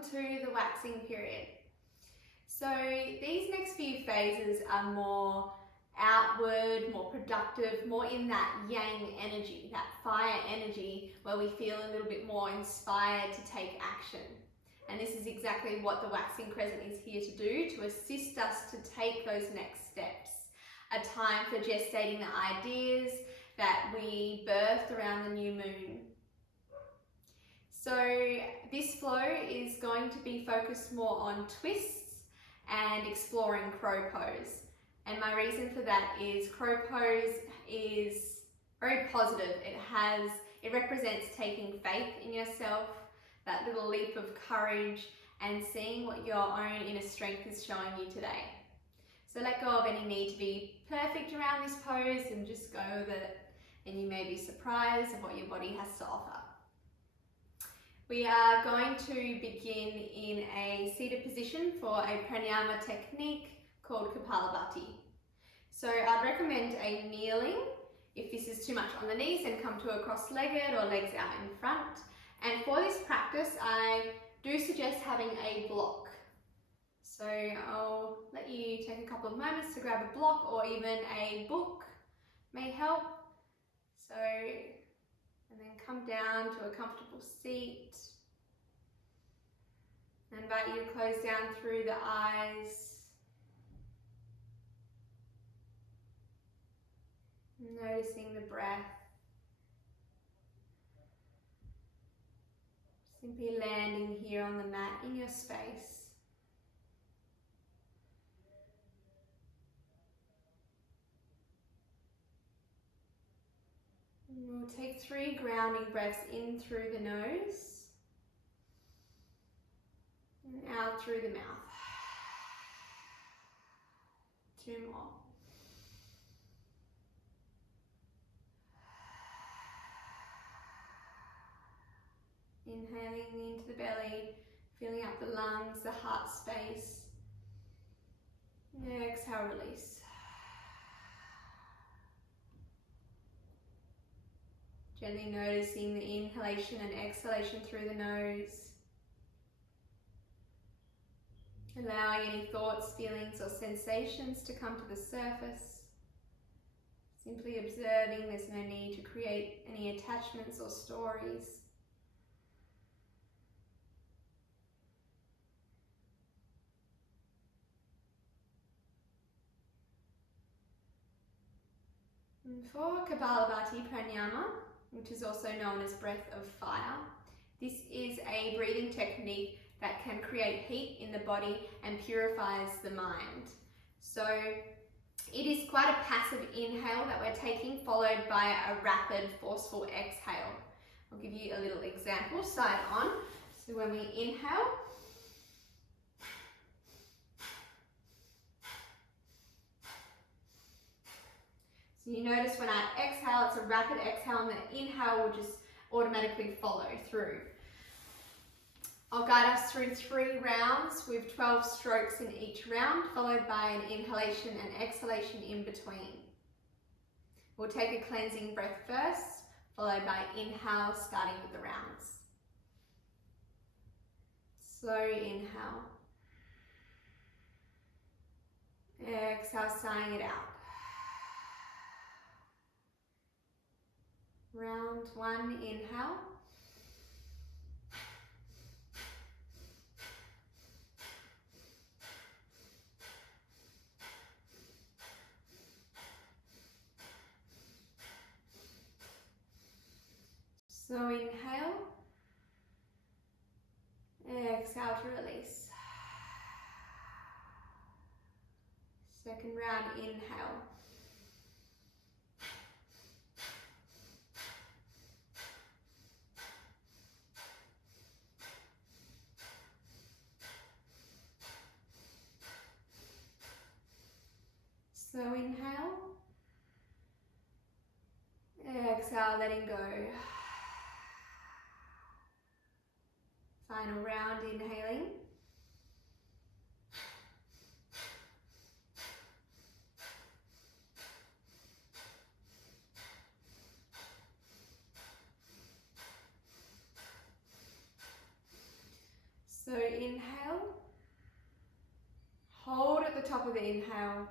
welcome to the waxing period. So these next few phases are more outward, more productive, more in that yang energy, that fire energy, where we feel a little bit more inspired to take action. And this is exactly what the waxing crescent is here to do, to assist us to take those next steps. A time for gestating the ideas that we birthed around the new moon. So this flow is going to be focused more on twists and exploring crow pose. And my reason for that is crow pose is very positive. It represents taking faith in yourself, that little leap of courage, and seeing what your own inner strength is showing you today. So let go of any need to be perfect around this pose and just go with it, and you may be surprised at what your body has to offer. We are going to begin in a seated position for a pranayama technique called Kapalabhati. So I'd recommend a kneeling. If this is too much on the knees, then come to a cross-legged or legs out in front. And for this practice, I do suggest having a block. So I'll let you take a couple of moments to grab a block, or even a book may help. So, and then come down to a comfortable seat. I invite you to close down through the eyes. Noticing the breath. Simply landing here on the mat in your space. And we'll take 3 grounding breaths in through the nose and out through the mouth. 2 more. Inhaling into the belly, filling up the lungs, the heart space. Exhale, release. Gently noticing the inhalation and exhalation through the nose. Allowing any thoughts, feelings, or sensations to come to the surface. Simply observing, there's no need to create any attachments or stories. And for Kapalabhati Pranayama, which is also known as breath of fire, this is a breathing technique that can create heat in the body and purifies the mind. So it is quite a passive inhale that we're taking, followed by a rapid, forceful exhale. I'll give you a little example, side on. So when we inhale, so you notice when I exhale, it's a rapid exhale, and the inhale will just automatically follow through. I'll guide us through 3 rounds with 12 strokes in each round, followed by an inhalation and exhalation in between. We'll take a cleansing breath first, followed by inhale, starting with the rounds. Slow inhale. Exhale, sighing it out. Round 1, inhale. So inhale. Exhale to release. Second round, inhale. So inhale, exhale, letting go. Final round, inhaling. So inhale.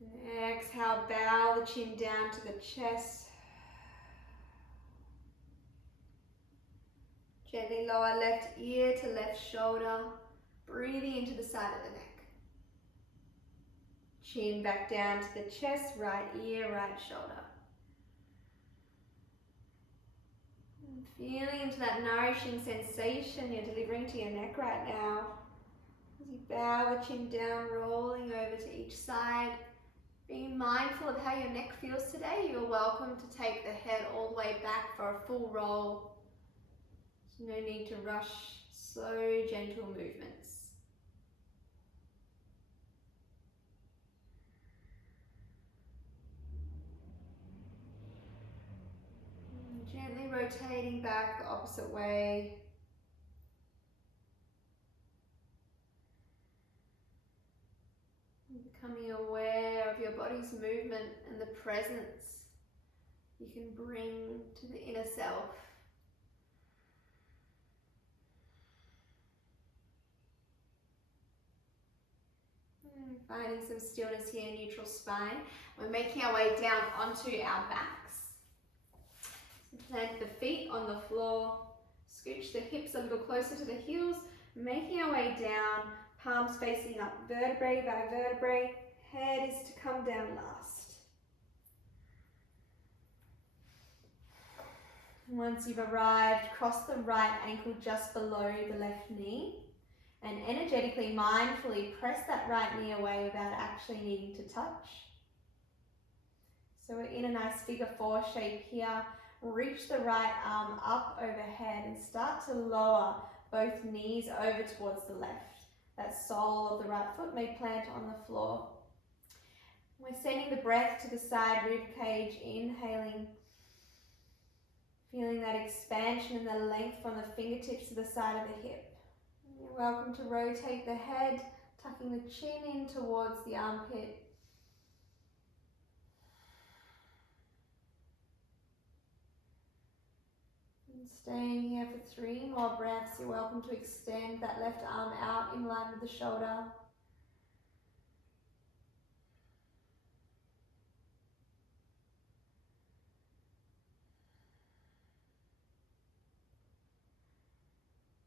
And exhale, bow the chin down to the chest. Gently lower left ear to left shoulder, breathing into the side of the neck. Chin back down to the chest, right ear, right shoulder. And feeling into that nourishing sensation you're delivering to your neck right now. As you bow the chin down, rolling over to each side. Being mindful of how your neck feels today, you're welcome to take the head all the way back for a full roll. No need to rush, slow, gentle movements. And gently rotating back the opposite way. And becoming aware of your body's movement and the presence you can bring to the inner self. Finding some stillness here, neutral spine. We're making our way down onto our backs. So plant the feet on the floor, scooch the hips a little closer to the heels, making our way down, palms facing up, vertebrae by vertebrae. Head is to come down last. Once you've arrived, cross the right ankle just below the left knee. And energetically, mindfully press that right knee away without actually needing to touch. So we're in a nice figure four shape here. Reach the right arm up overhead and start to lower both knees over towards the left. That sole of the right foot may plant on the floor. We're sending the breath to the side rib cage, inhaling. Feeling that expansion and the length from the fingertips to the side of the hip. You're welcome to rotate the head, tucking the chin in towards the armpit. And staying here for 3 more breaths, you're welcome to extend that left arm out in line with the shoulder.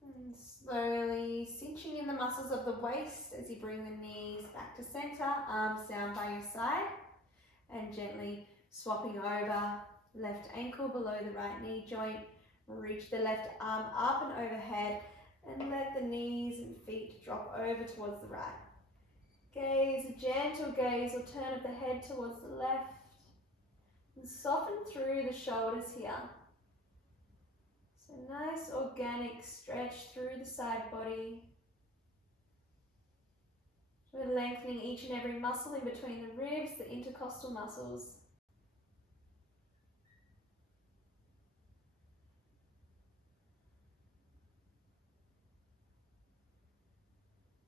And slowly cinching in the muscles of the waist as you bring the knees back to center, arms down by your side, and gently swapping over left ankle below the right knee joint. Reach the left arm up and overhead and let the knees and feet drop over towards the right. Gaze, a gentle gaze or turn of the head towards the left, and soften through the shoulders here. So nice organic stretch through the side body. We're lengthening each and every muscle in between the ribs, the intercostal muscles.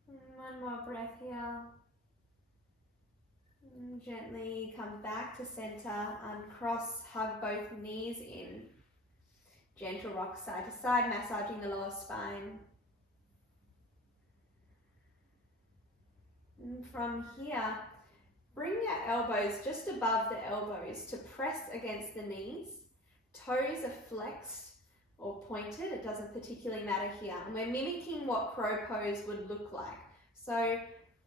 And one more breath here. And gently come back to center, uncross, hug both knees in. Gentle rock side to side, massaging the lower spine. And from here, bring your elbows just above the elbows to press against the knees. Toes are flexed or pointed, it doesn't particularly matter here. And we're mimicking what crow pose would look like. So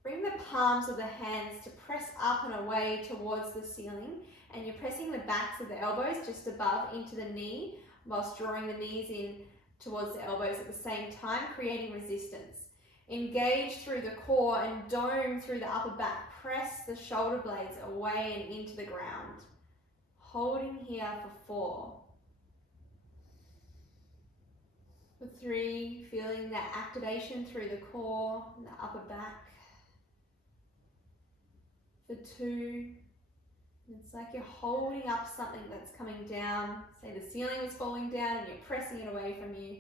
bring the palms of the hands to press up and away towards the ceiling, and you're pressing the backs of the elbows just above into the knee, whilst drawing the knees in towards the elbows at the same time, creating resistance. Engage through the core and dome through the upper back. Press the shoulder blades away and into the ground. Holding here for 4. For 3, feeling that activation through the core and the upper back. For 2, it's like you're holding up something that's coming down. Say the ceiling is falling down and you're pressing it away from you.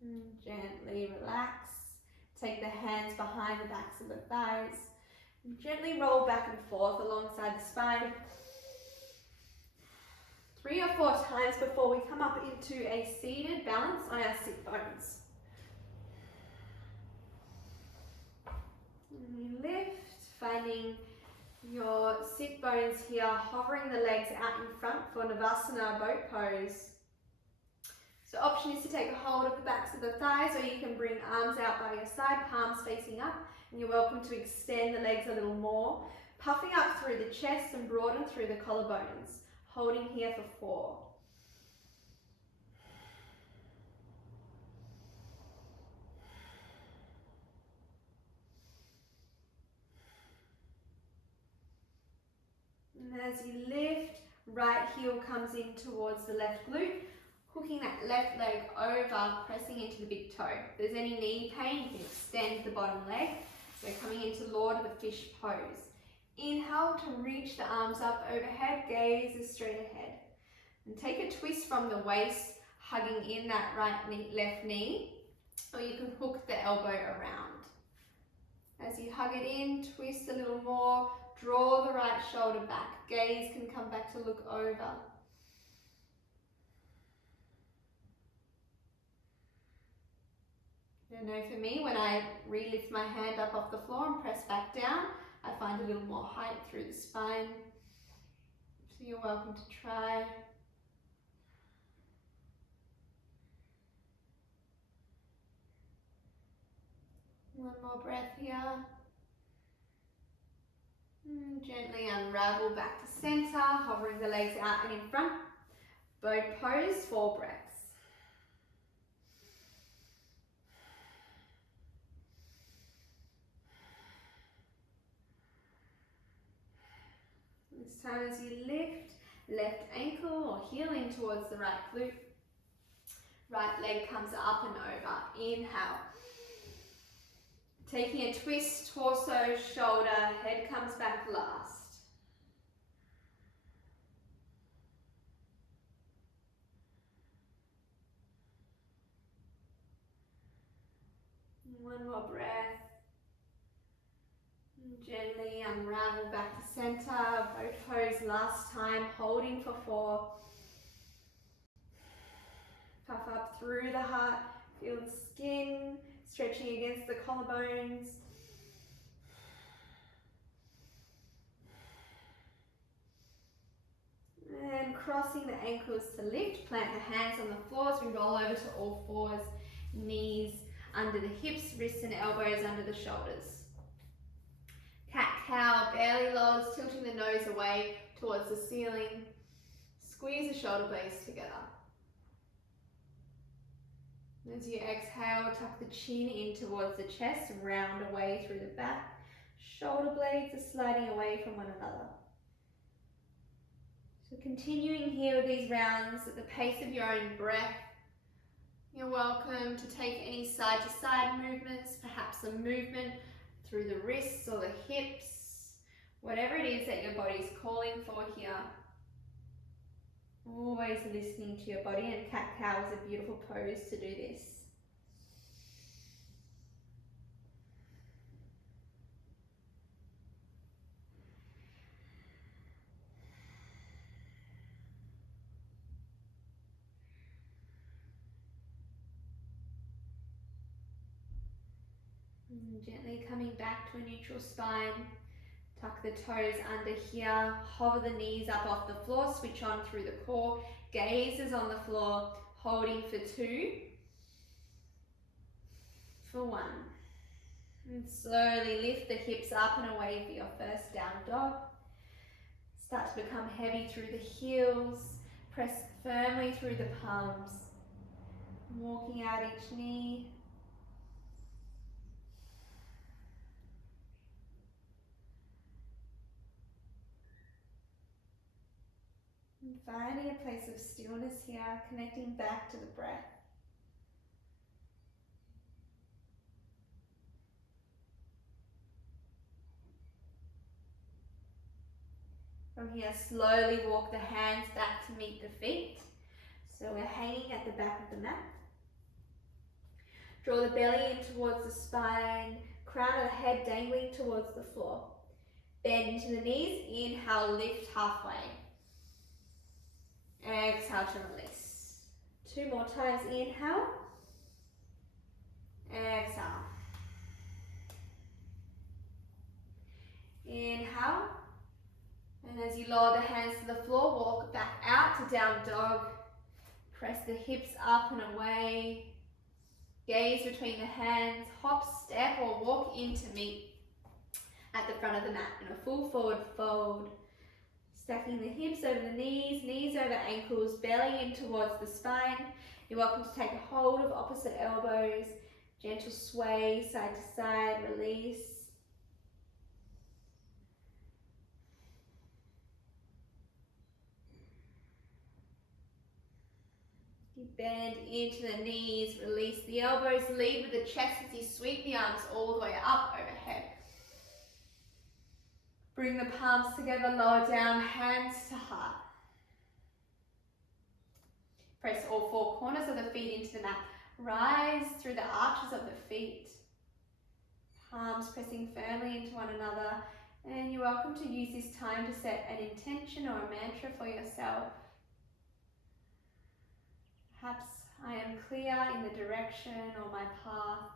And gently relax. Take the hands behind the backs of the thighs. And gently roll back and forth alongside the spine. 3 or 4 times before we come up into a seated balance on our sit bones. And you lift, finding your sit bones here, hovering the legs out in front for Navasana boat pose. So option is to take a hold of the backs of the thighs, or you can bring arms out by your side, palms facing up, and you're welcome to extend the legs a little more, puffing up through the chest and broaden through the collarbones, holding here for 4. And as you lift, right heel comes in towards the left glute, hooking that left leg over, pressing into the big toe. If there's any knee pain, you can extend the bottom leg. So coming into Lord of the Fish pose. Inhale to reach the arms up overhead, gaze is straight ahead. And take a twist from the waist, hugging in that left knee, or you can hook the elbow around. As you hug it in, twist a little more, draw the right shoulder back. Gaze can come back to look over. I know for me, when I re-lift my hand up off the floor and press back down, I find a little more height through the spine. So you're welcome to try. One more breath here. And gently unravel back to center, hovering the legs out and in front. Boat pose, 4 breaths. This time as you lift, left ankle or heel in towards the right glute. Right leg comes up and over. Inhale. Taking a twist, torso, shoulder, head comes back last. One more breath. Gently unravel back to center, boat pose last time, holding for 4. Puff up through the heart, feel the skin stretching against the collarbones. And crossing the ankles to lift, plant the hands on the floor as we roll over to all 4s, knees under the hips, wrists and elbows under the shoulders. Cat-cow, belly lolls, tilting the nose away towards the ceiling. Squeeze the shoulder blades together. As you exhale, tuck the chin in towards the chest, round away through the back. Shoulder blades are sliding away from one another. So continuing here with these rounds at the pace of your own breath. You're welcome to take any side-to-side movements, perhaps a movement through the wrists or the hips, whatever it is that your body's calling for here. Always listening to your body, and cat-cow is a beautiful pose to do this. And gently coming back to a neutral spine. Tuck the toes under here, hover the knees up off the floor, switch on through the core, gaze is on the floor, holding for 2, for 1. And slowly lift the hips up and away for your first down dog. Start to become heavy through the heels, press firmly through the palms, walking out each knee. And finding a place of stillness here, connecting back to the breath. From here, slowly walk the hands back to meet the feet. So we're hanging at the back of the mat. Draw the belly in towards the spine, crown of the head dangling towards the floor. Bend into the knees, inhale, lift halfway. Exhale to release. 2 more times, inhale. Exhale. Inhale. And as you lower the hands to the floor, walk back out to down dog. Press the hips up and away. Gaze between the hands. Hop, step or walk in to meet at the front of the mat in a full forward fold. Stacking the hips over the knees, knees over ankles, belly in towards the spine. You're welcome to take a hold of opposite elbows. Gentle sway side to side, release. You bend into the knees, release the elbows, lead with the chest as you sweep the arms all the way up overhead. Bring the palms together, lower down, hands to heart. Press all 4 corners of the feet into the mat. Rise through the arches of the feet. Palms pressing firmly into one another. And you're welcome to use this time to set an intention or a mantra for yourself. Perhaps I am clear in the direction or my path.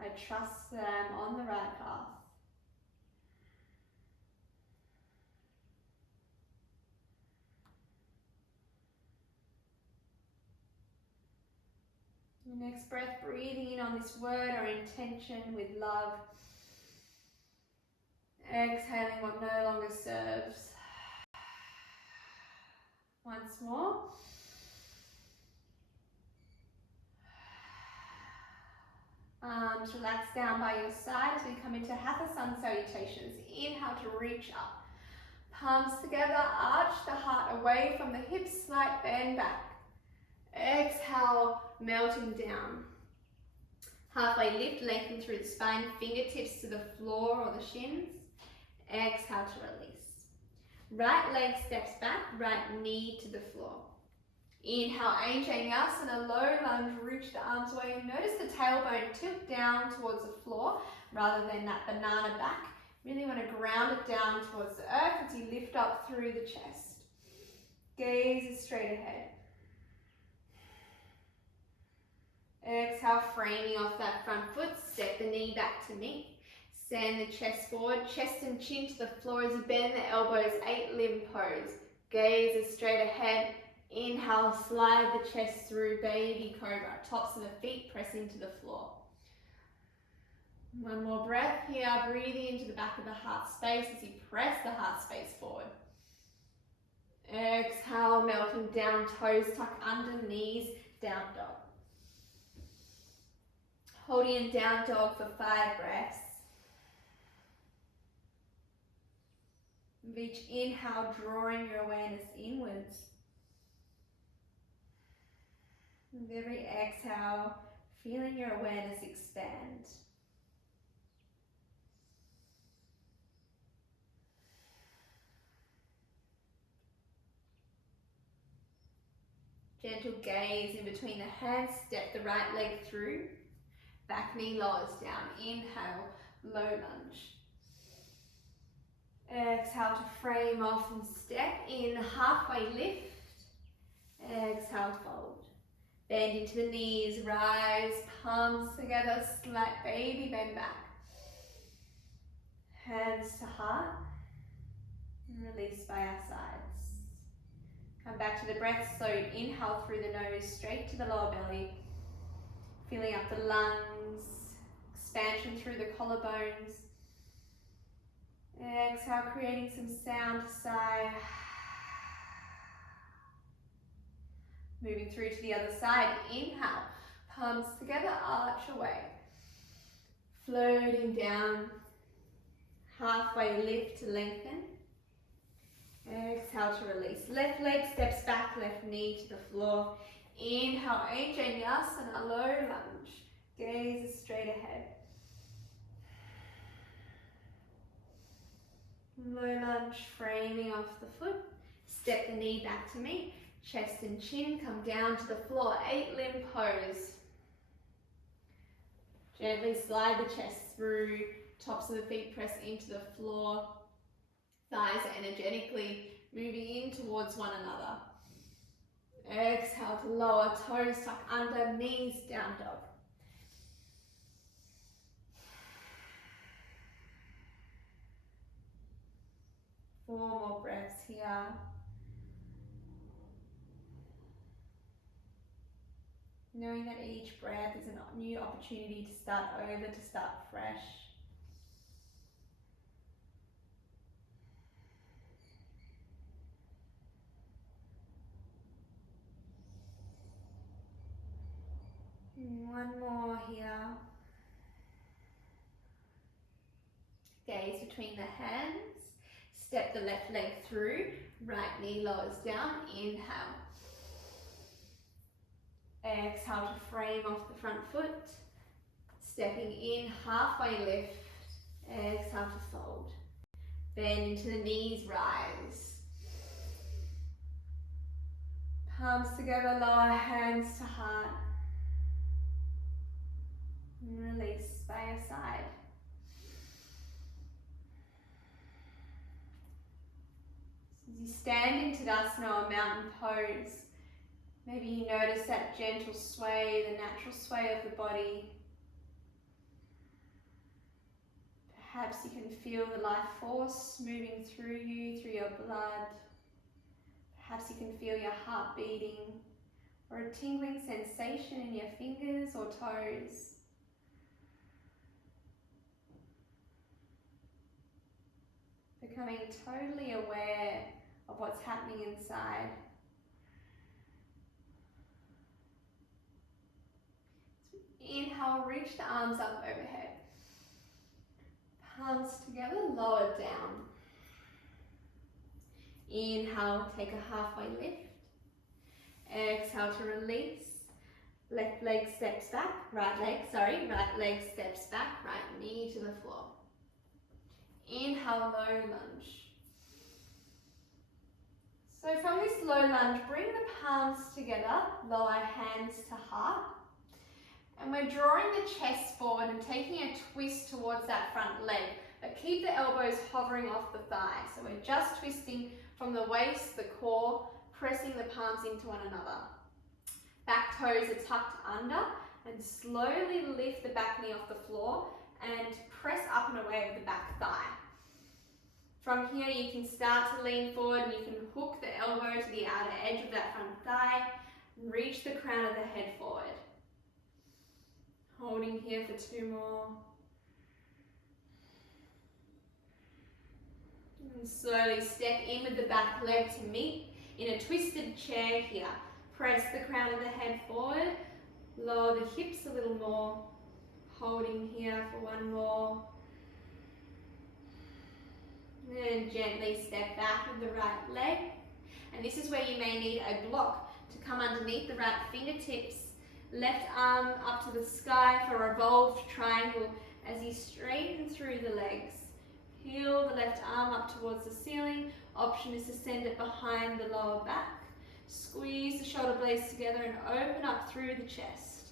I trust that I am on the right path. The next breath, breathing in on this word or intention with love. Exhaling what no longer serves. Once more. Arms relax down by your side as we come into Hatha Sun salutations. Inhale to reach up. Palms together, arch the heart away from the hips, slight bend back. Exhale, melting down. Halfway lift, lengthen through the spine, fingertips to the floor or the shins. Exhale to release. Right leg steps back, right knee to the floor. Inhale, Anjaneyasana, low lunge, reach the arms away. Notice the tailbone tilt down towards the floor rather than that banana back. Really want to ground it down towards the earth as you lift up through the chest. Gaze is straight ahead. Exhale, framing off that front foot, step the knee back to meet. Send the chest forward, chest and chin to the floor as you bend the elbows, 8 limb pose. Gaze is straight ahead. Inhale, slide the chest through, baby cobra. Tops of the feet press into the floor. One more breath here, breathing into the back of the heart space as you press the heart space forward. Exhale, melting down, toes tuck under, knees, down dog. Holding in down dog for 5 breaths. With each inhale, drawing your awareness inwards. With every exhale, feeling your awareness expand. Gentle gaze in between the hands, step the right leg through. Back knee lowers down. Inhale, low lunge. Exhale to frame off and step in, halfway lift. Exhale, fold. Bend into the knees, rise, palms together, slight baby bend back. Hands to heart, and release by our sides. Come back to the breath, so inhale through the nose, straight to the lower belly. Filling up the lungs, expansion through the collarbones. Exhale, creating some sound to sigh. Moving through to the other side, inhale, palms together, arch away. Floating down, halfway lift to lengthen. Exhale to release. Left leg steps back, left knee to the floor. Inhale, Anjaneyasana, low lunge. Gaze is straight ahead. Low lunge, framing off the foot. Step the knee back to meet. Chest and chin come down to the floor. 8 limb pose. Gently slide the chest through. Tops of the feet press into the floor. Thighs are energetically moving in towards one another. Exhale to lower, toes tuck under, knees down dog. Four more breaths here. Knowing that each breath is a new opportunity to start over, to start fresh. One more here. Gaze between the hands. Step the left leg through. Right knee lowers down. Inhale. Exhale to frame off the front foot. Stepping in, halfway lift. Exhale to fold. Bend into the knees, rise. Palms together, lower hands to heart. And release by your side. As you stand in Tadasana or mountain pose, maybe you notice that gentle sway, the natural sway of the body. Perhaps you can feel the life force moving through you, through your blood. Perhaps you can feel your heart beating, or a tingling sensation in your fingers or toes. Becoming totally aware of what's happening inside. Inhale, reach the arms up overhead. Palms together, lower down. Inhale, take a halfway lift. Exhale to release. Left leg steps back, right leg steps back, right knee to the floor. Inhale, low lunge. So from this low lunge, bring the palms together, lower hands to heart. And we're drawing the chest forward and taking a twist towards that front leg, but keep the elbows hovering off the thigh. So we're just twisting from the waist, the core, pressing the palms into one another. Back toes are tucked under, and slowly lift the back knee off the floor and press up and away with the back thigh. From here you can start to lean forward and you can hook the elbow to the outer edge of that front thigh and reach the crown of the head forward. Holding here for 2 more. And slowly step in with the back leg to meet in a twisted chair here. Press the crown of the head forward. Lower the hips a little more. Holding here for 1 more. And gently step back with the right leg. And this is where you may need a block to come underneath the right fingertips. Left arm up to the sky for a revolved triangle as you straighten through the legs. Peel the left arm up towards the ceiling. Option is to send it behind the lower back. Squeeze the shoulder blades together and open up through the chest.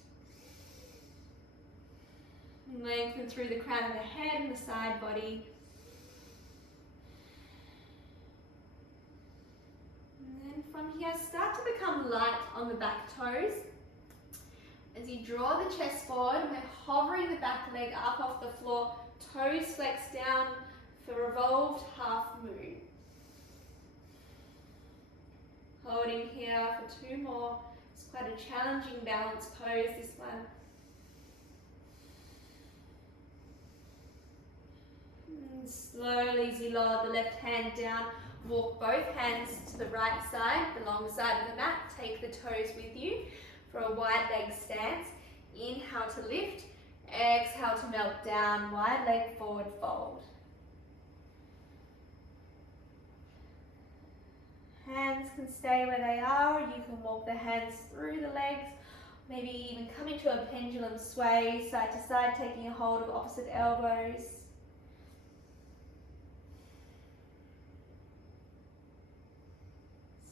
Lengthen through the crown of the head and the side body. And then from here, start to become light on the back toes. As you draw the chest forward, we're hovering the back leg up off the floor, toes flex down for revolved half moon. Holding here for 2 more. It's quite a challenging balance pose, this one. And slowly as you lower the left hand down, walk both hands to the right side, the long side of the mat. Take the toes with you for a wide leg stance. Inhale to lift, exhale to melt down, wide leg forward fold. Hands can stay where they are, or you can walk the hands through the legs, maybe even come into a pendulum sway, side to side, taking a hold of opposite elbows.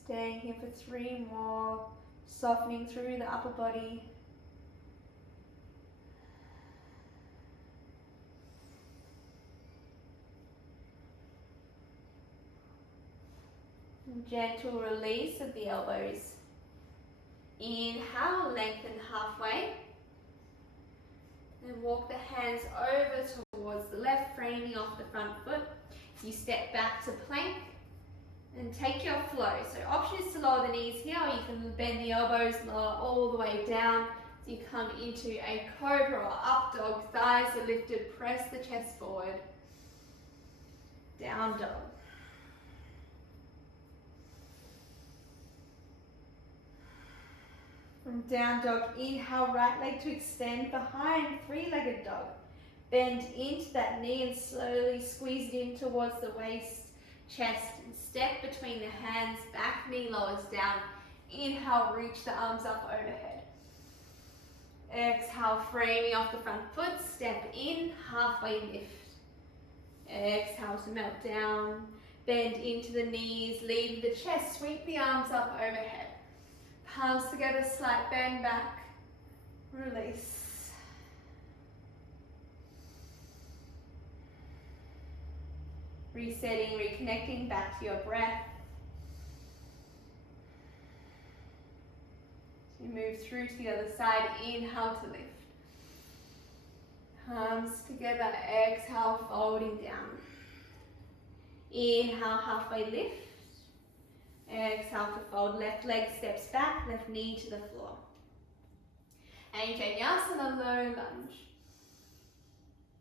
Staying here for 3 more, softening through the upper body. Gentle release of the elbows. Inhale, lengthen halfway. And walk the hands over towards the left, framing off the front foot. You step back to plank and take your flow. So option is to lower the knees here, or you can bend the elbows, lower all the way down. So you come into a cobra or up dog, thighs are lifted, press the chest forward. Down dog. From down dog, inhale, right leg to extend behind, three-legged dog. Bend into that knee and slowly squeeze it in towards the waist, chest, and step between the hands, back knee lowers down. Inhale, reach the arms up overhead. Exhale, framing off the front foot, step in, halfway lift. Exhale to melt down, bend into the knees, lead the chest, sweep the arms up overhead. Palms together, slight bend back, release. Resetting, reconnecting back to your breath. So you move through to the other side, inhale to lift. Palms together, exhale, folding down. Inhale, halfway lift. Exhale to fold, left leg steps back, left knee to the floor. And Vinyasana, low lunge.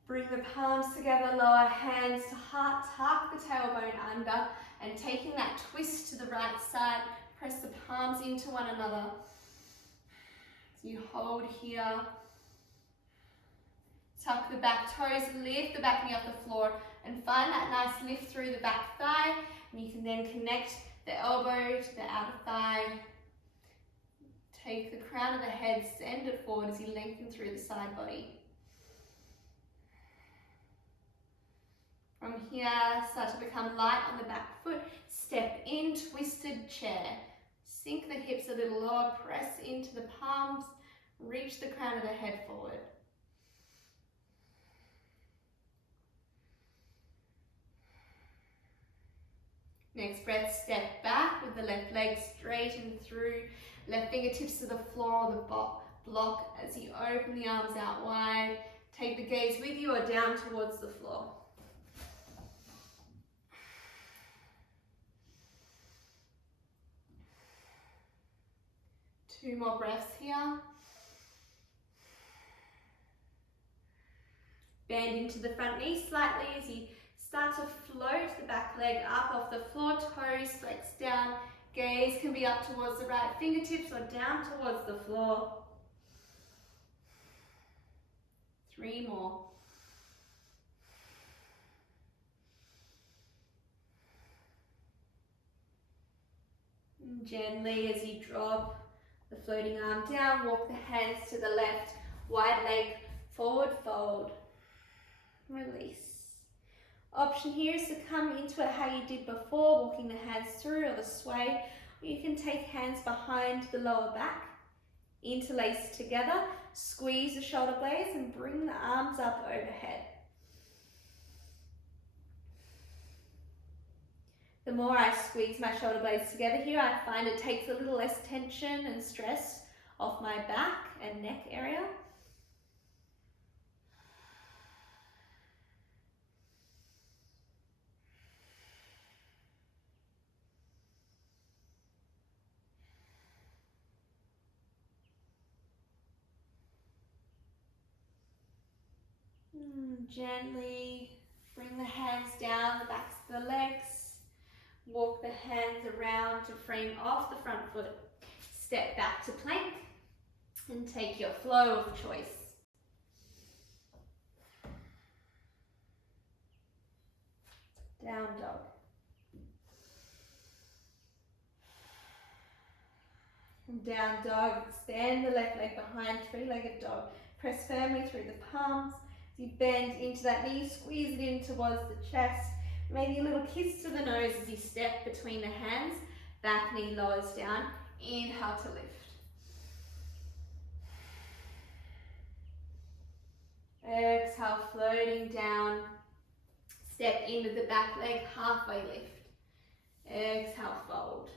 Bring the palms together, lower hands to heart, tuck the tailbone under, and taking that twist to the right side, press the palms into one another. So you hold here. Tuck the back toes, lift the back knee off the floor, and find that nice lift through the back thigh. And you can then connect the elbow to the outer thigh. Take the crown of the head, send it forward as you lengthen through the side body. From here, start to become light on the back foot. Step in, twisted chair. Sink the hips a little lower, press into the palms, reach the crown of the head forward. Next breath, step back with the left leg straightened through, left fingertips to the floor or the block as you open the arms out wide. Take the gaze with you or down towards the floor. Two more breaths here. Bend into the front knee slightly as you start to float the back leg up off the floor, toes flex down, gaze can be up towards the right fingertips or down towards the floor. Three more. And gently as you drop the floating arm down, walk the hands to the left, wide leg forward fold, release. Option here is to come into it how you did before, walking the hands through or the sway. Or you can take hands behind the lower back, interlace together, squeeze the shoulder blades and bring the arms up overhead. The more I squeeze my shoulder blades together here, I find it takes a little less tension and stress off my back and neck area. Gently bring the hands down the backs of the legs. Walk the hands around to frame off the front foot. Step back to plank and take your flow of choice. Down dog. From down dog, extend the left leg behind, three-legged dog. Press firmly through the palms. As you bend into that knee, squeeze it in towards the chest. Maybe a little kiss to the nose as you step between the hands. Back knee lowers down. Inhale to lift. Exhale, floating down. Step in with the back leg, halfway lift. Exhale, fold.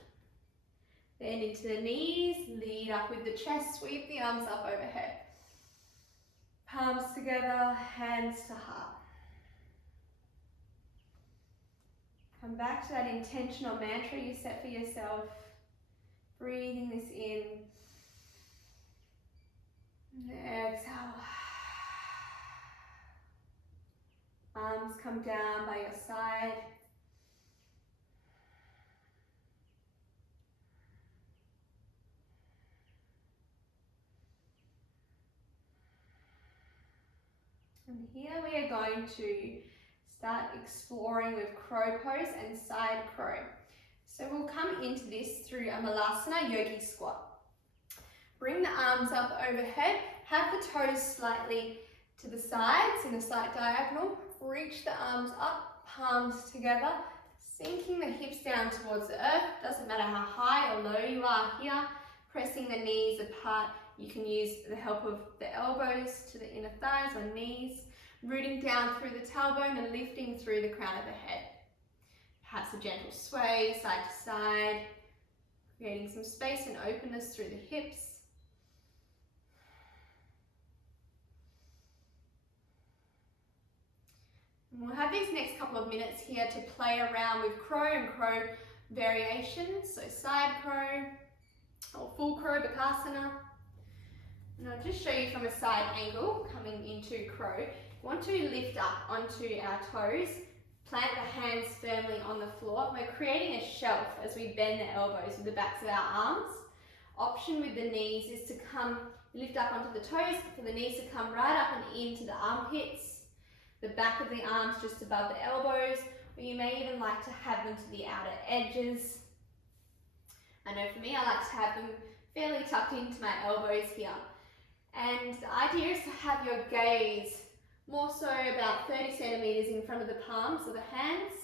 Bend into the knees, lead up with the chest, sweep the arms up overhead. Palms together, hands to heart. Come back to that intentional mantra you set for yourself. Breathing this in. Exhale. Arms come down by your side. And here we are going to start exploring with crow pose and side crow. So we'll come into this through a Malasana yogi squat. Bring the arms up overhead, have the toes slightly to the sides in a slight diagonal. Reach the arms up, palms together, sinking the hips down towards the earth. Doesn't matter how high or low you are here. Pressing the knees apart. You can use the help of the elbows to the inner thighs or knees. Rooting down through the tailbone and lifting through the crown of the head. Perhaps a gentle sway side to side. Creating some space and openness through the hips. We'll have these next couple of minutes here to play around with crow and crow variations. So side crow or full crow bakasana. And I'll just show you from a side angle coming into crow. We want to lift up onto our toes, plant the hands firmly on the floor. We're creating a shelf as we bend the elbows with the backs of our arms. Option with the knees is to lift up onto the toes for the knees to come right up and into the armpits. The back of the arms just above the elbows, or you may even like to have them to the outer edges. I know for me, I like to have them fairly tucked into my elbows here. And the idea is to have your gaze more so about 30 centimeters in front of the palms of the hands,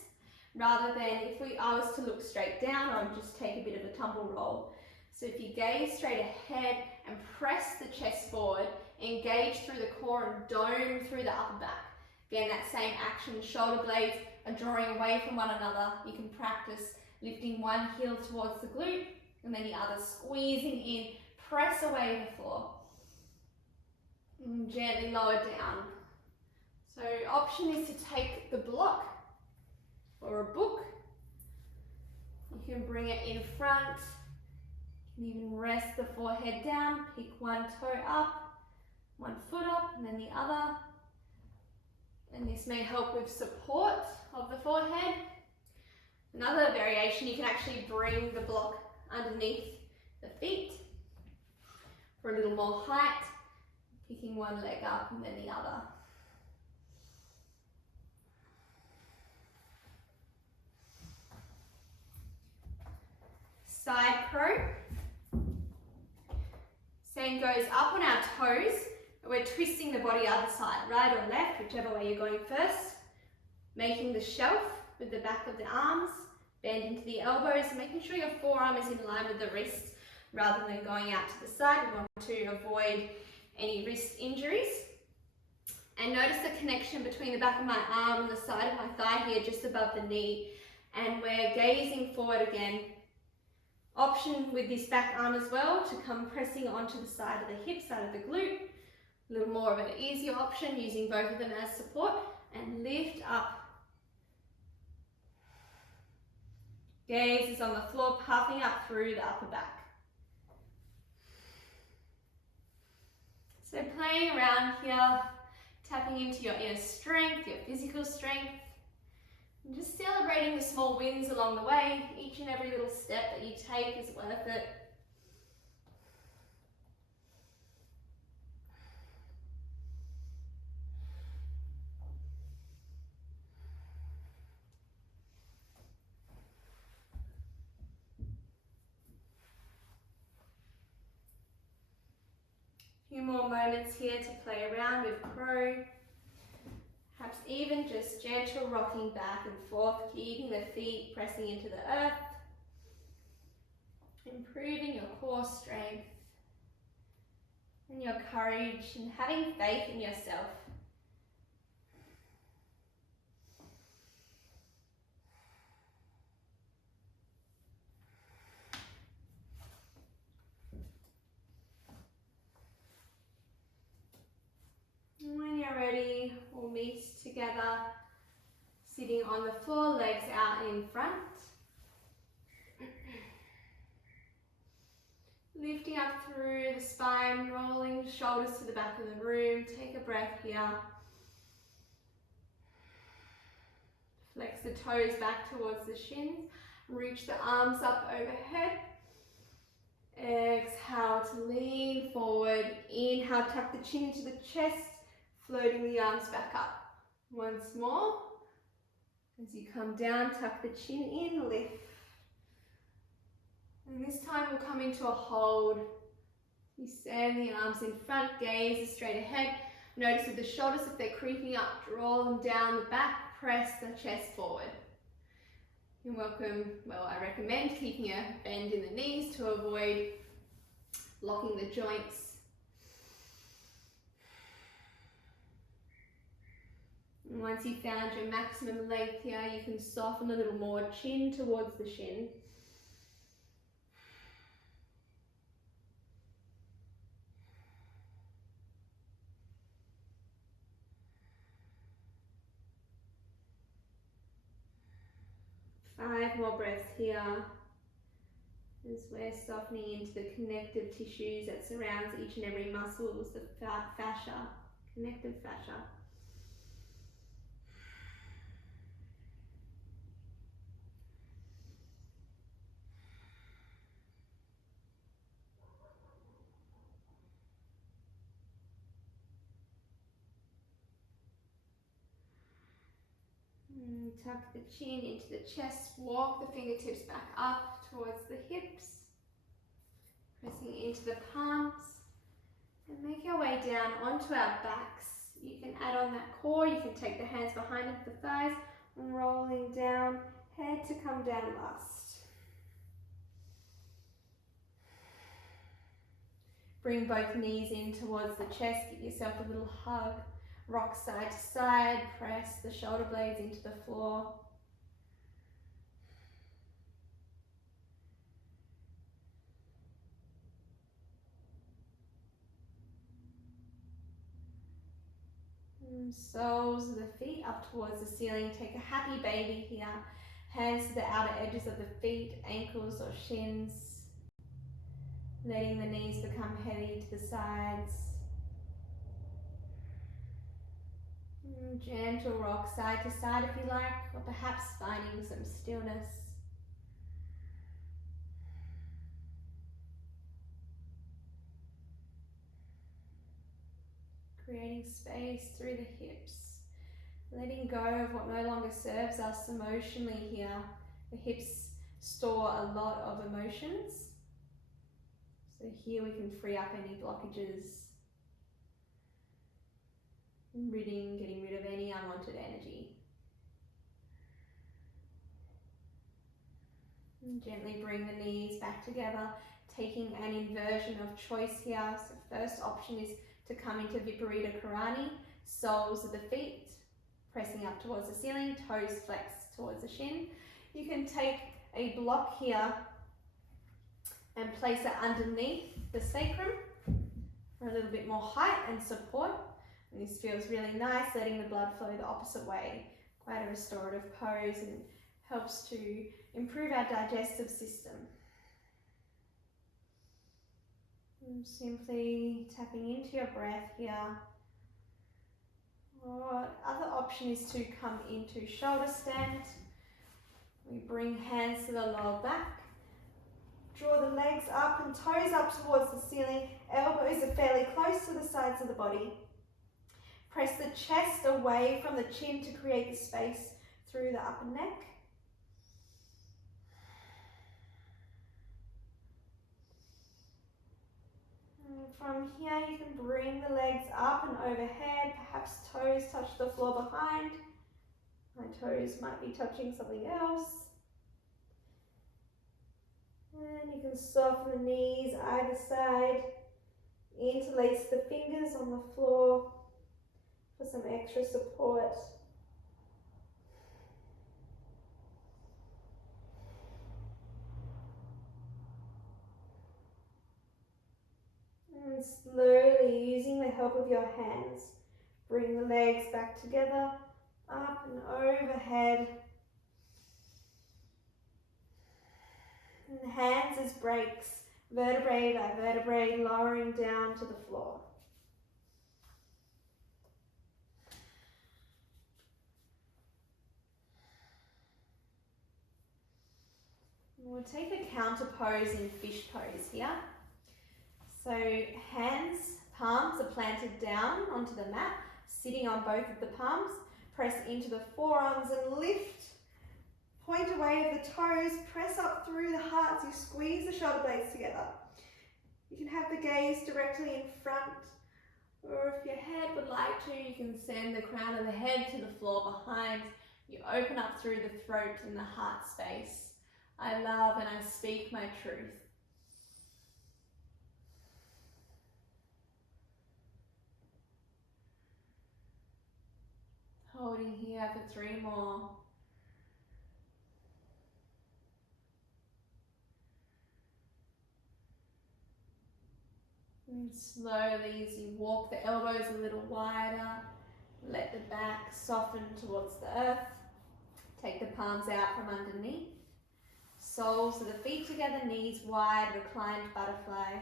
rather than if I was to look straight down, I would just take a bit of a tumble roll. So if you gaze straight ahead and press the chest forward, engage through the core and dome through the upper back. Again, that same action, shoulder blades are drawing away from one another. You can practice lifting one heel towards the glute and then the other squeezing in, press away the floor. And gently lower down. So option is to take the block or a book. You can bring it in front. You can even rest the forehead down, pick one toe up, one foot up, and then the other. And this may help with support of the forehead. Another variation, you can actually bring the block underneath the feet for a little more height, picking one leg up and then the other. Side crow. Same goes up on our toes. We're twisting the body other side, right or left, whichever way you're going first. Making the shelf with the back of the arms, bend into the elbows, making sure your forearm is in line with the wrist rather than going out to the side. We want to avoid any wrist injuries. And notice the connection between the back of my arm and the side of my thigh here, just above the knee. And we're gazing forward again. Option with this back arm as well to come pressing onto the side of the hip, side of the glute. A little more of an easier option using both of them as support, and lift up. Gaze is on the floor, puffing up through the upper back. So playing around here, tapping into your inner strength, your physical strength, and just celebrating the small wins along the way. Each and every little step that you take is worth it. Few more moments here to play around with crow. Perhaps even just gentle rocking back and forth, keeping the feet pressing into the earth. Improving your core strength and your courage and having faith in yourself. together, sitting on the floor, legs out in front. Lifting up through the spine, rolling shoulders to the back of the room. Take a breath here. Flex the toes back towards the shins. Reach the arms up overhead. Exhale to lean forward. Inhale, tuck the chin into the chest, floating the arms back up. Once more. As you come down, tuck the chin in, lift. And this time we'll come into a hold. You stand the arms in front, gaze straight ahead. Notice with the shoulders, if they're creeping up, draw them down the back, press the chest forward. You're welcome, well, I recommend keeping a bend in the knees to avoid locking the joints. And once you've found your maximum length here, you can soften a little more, chin towards the shin. Five more breaths here as we're softening into the connective tissues that surrounds each and every muscle, the fascia, connective fascia. Tuck the chin into the chest, walk the fingertips back up towards the hips, pressing into the palms, and make our way down onto our backs. You can add on that core, you can take the hands behind the thighs, rolling down, head to come down last. Bring both knees in towards the chest, give yourself a little hug. Rock side to side, press the shoulder blades into the floor. Soles of the feet up towards the ceiling. Take a happy baby here. Hands to the outer edges of the feet, ankles or shins. Letting the knees become heavy to the sides. Gentle rock side to side if you like, or perhaps finding some stillness. Creating space through the hips. Letting go of what no longer serves us emotionally here. The hips store a lot of emotions. So here we can free up any blockages. Getting rid of any unwanted energy. And gently bring the knees back together, taking an inversion of choice here. So first option is to come into Viparita Karani, soles of the feet, pressing up towards the ceiling, toes flexed towards the shin. You can take a block here and place it underneath the sacrum for a little bit more height and support. And this feels really nice, letting the blood flow the opposite way. Quite a restorative pose and helps to improve our digestive system. And simply tapping into your breath here. Or other option is to come into shoulder stand. We bring hands to the lower back. Draw the legs up and toes up towards the ceiling. Elbows are fairly close to the sides of the body. Press the chest away from the chin to create the space through the upper neck. And from here you can bring the legs up and overhead, perhaps toes touch the floor behind. My toes might be touching something else. And you can soften the knees either side, interlace the fingers on the floor for some extra support. And slowly, using the help of your hands, bring the legs back together, up and overhead. And hands as brakes, vertebrae by vertebrae, lowering down to the floor. We'll take a counter pose in fish pose here. So hands, palms are planted down onto the mat, sitting on both of the palms. Press into the forearms and lift. Point away of the toes, press up through the heart as you squeeze the shoulder blades together. You can have the gaze directly in front, or if your head would like to, you can send the crown of the head to the floor behind. You open up through the throat and the heart space. I love and I speak my truth. Holding here for 3 more. And slowly, as you walk the elbows a little wider, let the back soften towards the earth. Take the palms out from underneath. Soles of the feet together, knees wide, reclined butterfly.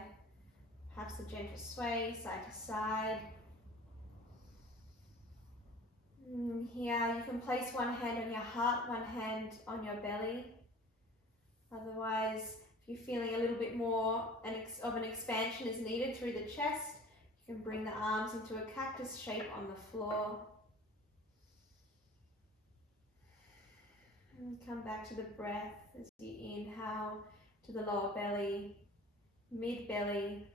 Perhaps a gentle sway side to side. Here you can place one hand on your heart, one hand on your belly. Otherwise, if you're feeling a little bit more of an expansion is needed through the chest, you can bring the arms into a cactus shape on the floor. And come back to the breath as you inhale to the lower belly, mid-belly,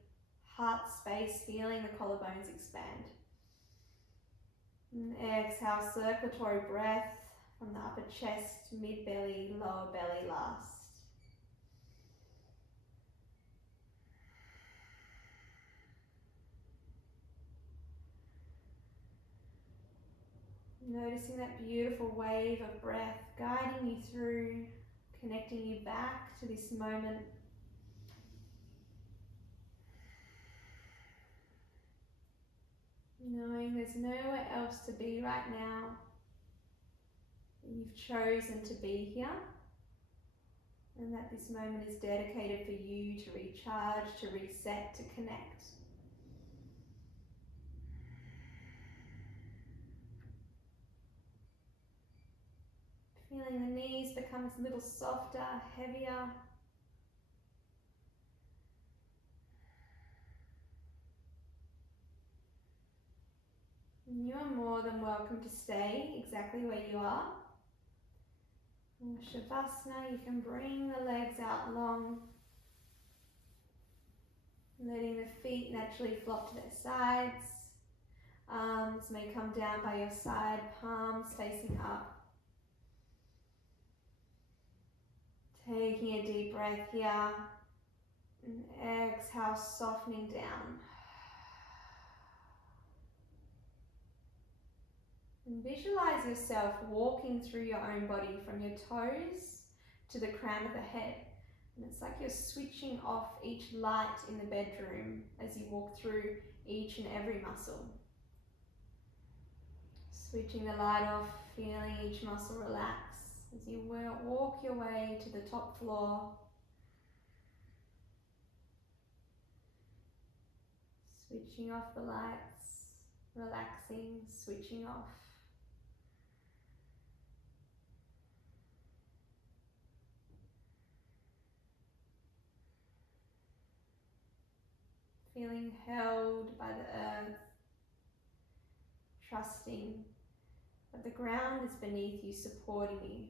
heart space, feeling the collarbones expand. And exhale, circulatory breath from the upper chest, mid-belly, lower belly last. Noticing that beautiful wave of breath guiding you through, connecting you back to this moment. Knowing there's nowhere else to be right now. You've chosen to be here. And that this moment is dedicated for you to recharge, to reset, to connect. Feeling the knees become a little softer, heavier. And you are more than welcome to stay exactly where you are. In Shavasana, you can bring the legs out long, letting the feet naturally flop to their sides. Arms may come down by your side, palms facing up. Taking a deep breath here, and exhale, softening down. And visualize yourself walking through your own body from your toes to the crown of the head. And it's like you're switching off each light in the bedroom as you walk through each and every muscle. Switching the light off, feeling each muscle relax as you walk your way to the top floor. Switching off the lights, relaxing, switching off. Feeling held by the earth, trusting that the ground is beneath you, supporting you.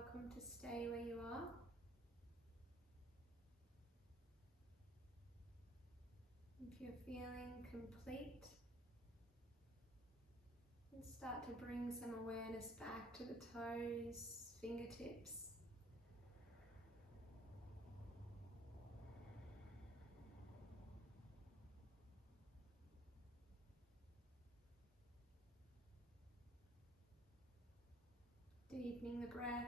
welcome to stay where you are. If you're feeling complete, and start to bring some awareness back to the toes, fingertips. Deepening the breath.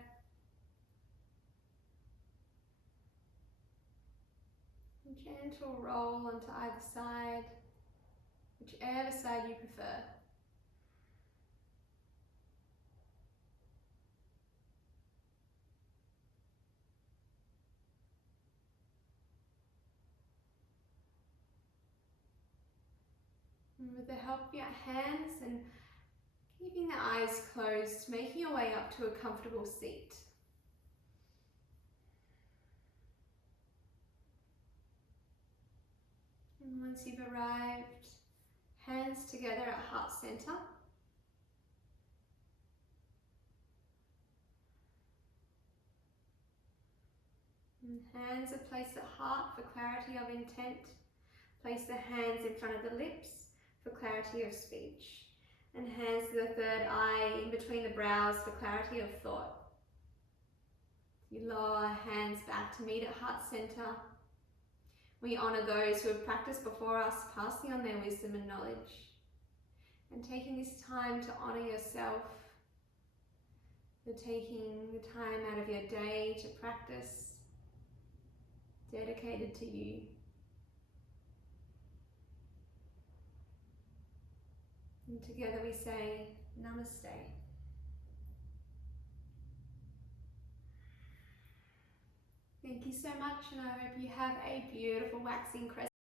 A gentle roll onto either side, whichever side you prefer. And with the help of your hands and keeping the eyes closed, making your way up to a comfortable seat. And once you've arrived, hands together at heart center. And hands are placed at heart for clarity of intent. Place the hands in front of the lips for clarity of speech. And hands to the third eye in between the brows for clarity of thought. You lower hands back to meet at heart center. We honour those who have practiced before us, passing on their wisdom and knowledge. And taking this time to honour yourself, for taking the time out of your day to practice, dedicated to you. And together we say, Namaste. Thank you so much, and I hope you have a beautiful waxing crescent.